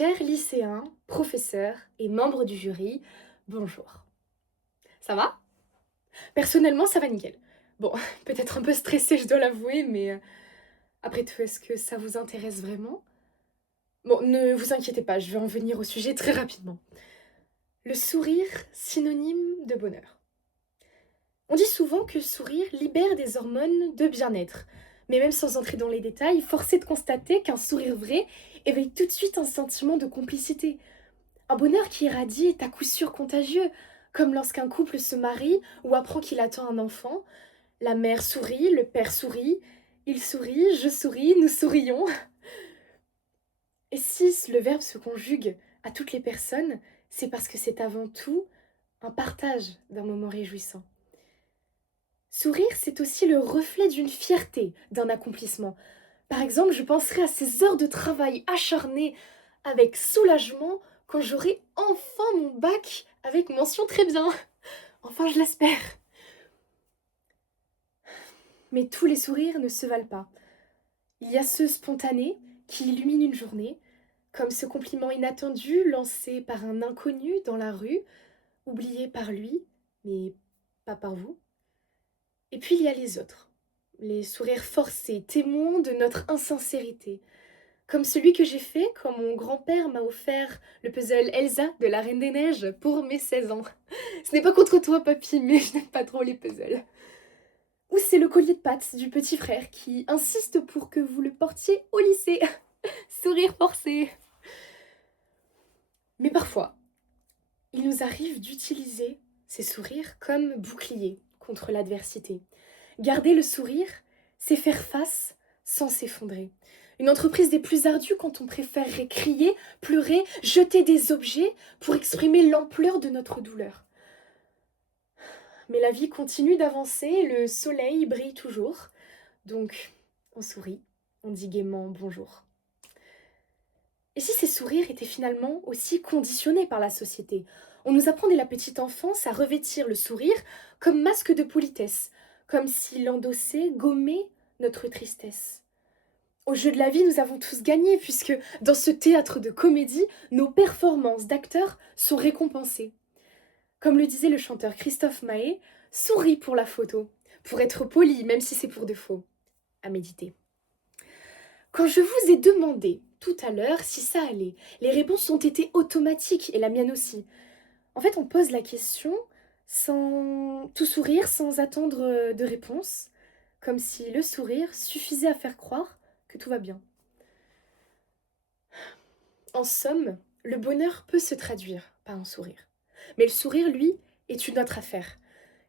Chers lycéens, professeurs et membres du jury, bonjour. Ça va? Personnellement, ça va nickel. Bon, peut-être un peu stressée, je dois l'avouer, mais après tout, est-ce que ça vous intéresse vraiment? Bon, ne vous inquiétez pas, je vais en venir au sujet très rapidement. Le sourire, synonyme de bonheur. On dit souvent que sourire libère des hormones de bien-être. Mais même sans entrer dans les détails, force est de constater qu'un sourire vrai éveille tout de suite un sentiment de complicité. Un bonheur qui irradie est à coup sûr contagieux, comme lorsqu'un couple se marie ou apprend qu'il attend un enfant. La mère sourit, le père sourit, il sourit, je souris, nous sourions. Et si le verbe se conjugue à toutes les personnes, c'est parce que c'est avant tout un partage d'un moment réjouissant. Sourire, c'est aussi le reflet d'une fierté, d'un accomplissement. Par exemple, je penserai à ces heures de travail acharnées avec soulagement quand j'aurai enfin mon bac avec mention très bien. Enfin, je l'espère. Mais tous les sourires ne se valent pas. Il y a ceux spontanés qui illuminent une journée, comme ce compliment inattendu lancé par un inconnu dans la rue, oublié par lui, mais pas par vous. Et puis il y a les autres, les sourires forcés, témoins de notre insincérité, comme celui que j'ai fait quand mon grand-père m'a offert le puzzle Elsa de la Reine des Neiges pour mes 16 ans. Ce n'est pas contre toi, papy, mais je n'aime pas trop les puzzles. Ou c'est le collier de pâtes du petit frère qui insiste pour que vous le portiez au lycée. Sourire forcé. Mais parfois, il nous arrive d'utiliser ces sourires comme bouclier contre l'adversité. Garder le sourire, c'est faire face sans s'effondrer. Une entreprise des plus ardues quand on préférerait crier, pleurer, jeter des objets pour exprimer l'ampleur de notre douleur. Mais la vie continue d'avancer, le soleil brille toujours. Donc, on sourit, on dit gaiement bonjour. Et si ces sourires étaient finalement aussi conditionnés par la société? On nous apprend dès la petite enfance à revêtir le sourire comme masque de politesse, comme si l'endosser gommait notre tristesse. Au jeu de la vie, nous avons tous gagné, puisque dans ce théâtre de comédie, nos performances d'acteurs sont récompensées. Comme le disait le chanteur Christophe Maé, souris pour la photo, pour être poli, même si c'est pour de faux. À méditer. Quand je vous ai demandé tout à l'heure si ça allait, les réponses ont été automatiques et la mienne aussi. En fait, on pose la question sans tout sourire, sans attendre de réponse, comme si le sourire suffisait à faire croire que tout va bien. En somme, le bonheur peut se traduire par un sourire. Mais le sourire, lui, est une autre affaire.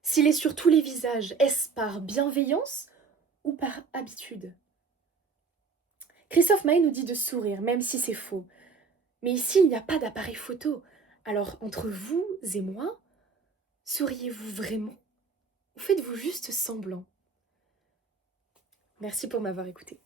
S'il est sur tous les visages, est-ce par bienveillance ou par habitude? Christophe Maé nous dit de sourire, même si c'est faux. Mais ici, il n'y a pas d'appareil photo. Alors, entre vous et moi, souriez-vous vraiment? Ou faites-vous juste semblant? Merci pour m'avoir écouté.